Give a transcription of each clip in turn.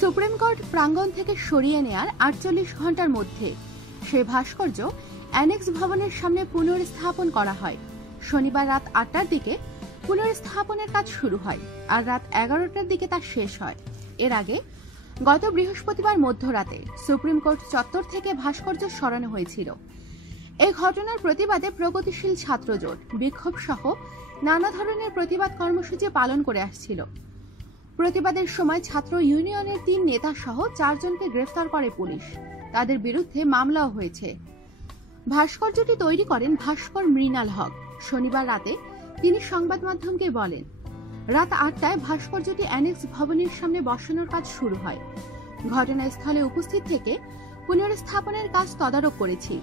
Supreme court প্রাঙ্গণ থেকে সরিয়ে নেয়ার ৪৮ ঘন্টার মধ্যে সে ভাস্কর্য অ্যানেক্স ভবনের সামনে পুনর্স্থাপন করা হয়। শনিবার রাত ৮টার দিকে পুনর্স্থাপনের কাজ শুরু হয় আর রাত ১১টার দিকে তা শেষ হয়। এর আগে গত বৃহস্পতিবার মধ্যরাতে সুপ্রিম কোর্ট চত্বর থেকে ভাস্কর্য সরানো হয়েছিল। এই ঘটনার প্রতিবাদে প্রগতিশীল ছাত্রজোট বিক্ষোভ সহ নানা ধরনের প্রতিবাদ কর্মসূচি পালন করে আসছিল। প্রতিবাদের সময় ছাত্র ইউনিয়নের ৩ নেতা সহ ৪ জনকে গ্রেফতার করে পুলিশ। তাদের বিরুদ্ধে মামলাও হয়েছে। ভাস্কর্যটি তৈরি করেন ভাস্কর মৃণাল হক। শনিবার রাতে তিনি সংবাদ মাধ্যমকে বলেন, রাত ৮টায় ভাস্কর্যটি অ্যানেক্স ভবনের সামনে বসানোর কাজ শুরু হয়। ঘটনাস্থলে উপস্থিত থেকে পুনর্স্থাপনের কাজ তদারক করেছি।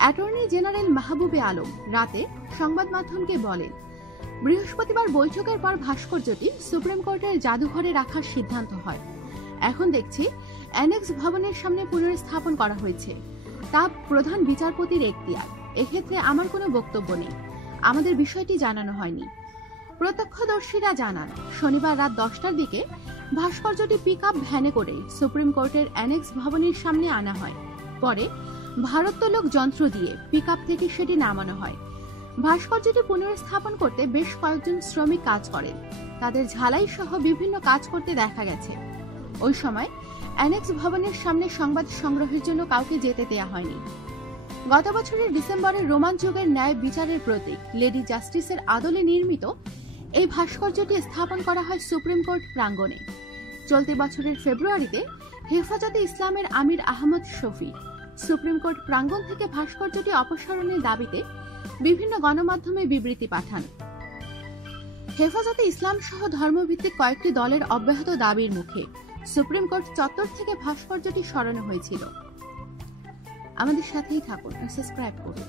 অ্যাটর্নি জেনারেল মাহবুবে আলম রাতে সংবাদ মাধ্যমকে বলেন, বৃহস্পতিবার বৈঠকের পর ভাস্কর্যটি সুপ্রিম কোর্টের জাদুঘরে রাখার সিদ্ধান্ত হয়। এখন দেখছি অ্যানেক্স ভবনের সামনে পুনর্স্থাপন করা হয়েছে। তা প্রধান বিচারপতির এখতিয়ার। এক্ষেত্রে আমার কোনো বক্তব্য নেই। আমাদের বিষয়টি জানানো হয়নি। প্রত্যক্ষদর্শীরা জানান, শনিবার রাত ১০টার দিকে ভাস্কর্যটি পিকআপ ভ্যানে করে সুপ্রিম কোর্টের অ্যানেক্স ভবনের সামনে আনা হয়। পরে ভারোত্তোলক যন্ত্র দিয়ে পিকআপ থেকে সেটি নামানো হয়। ভাস্কর্যটি পুনর্স্থাপন করতে বেশ কয়েকজন শ্রমিক কাজ করেন। তাদের ঝালাই সহ বিভিন্ন কাজ করতে দেখা গেছে। ওই সময় অ্যানেক্স ভবনের সামনে সংবাদ সংগ্রহের জন্য কাউকে যেতে দেয়া হয়নি। গত বছরের ডিসেম্বরে রোমান যুগের ন্যায় বিচারের প্রতীক লেডি জাস্টিসের আদলে নির্মিত এই ভাস্কর্যটি স্থাপন করা হয় সুপ্রিম কোর্ট প্রাঙ্গণে। চলতি বছরের ফেব্রুয়ারিতে হেফাজতে ইসলামের আমির আহমদ শফি সুপ্রিম কোর্ট প্রাঙ্গণ থেকে ভাস্কর্যটি অপসারণের দাবিতে বিভিন্ন গণমাধ্যমে বিবৃতি পাঠান। হেফাজতে ইসলাম সহ ধর্মভিত্তিক কয়েকটি দলের অব্যাহত দাবির মুখে সুপ্রিম কোর্ট চত্বর থেকে ভাস্কর্যটি সরানো হয়েছিল। আমাদের সাথেই থাকুন, সাবস্ক্রাইব করুন।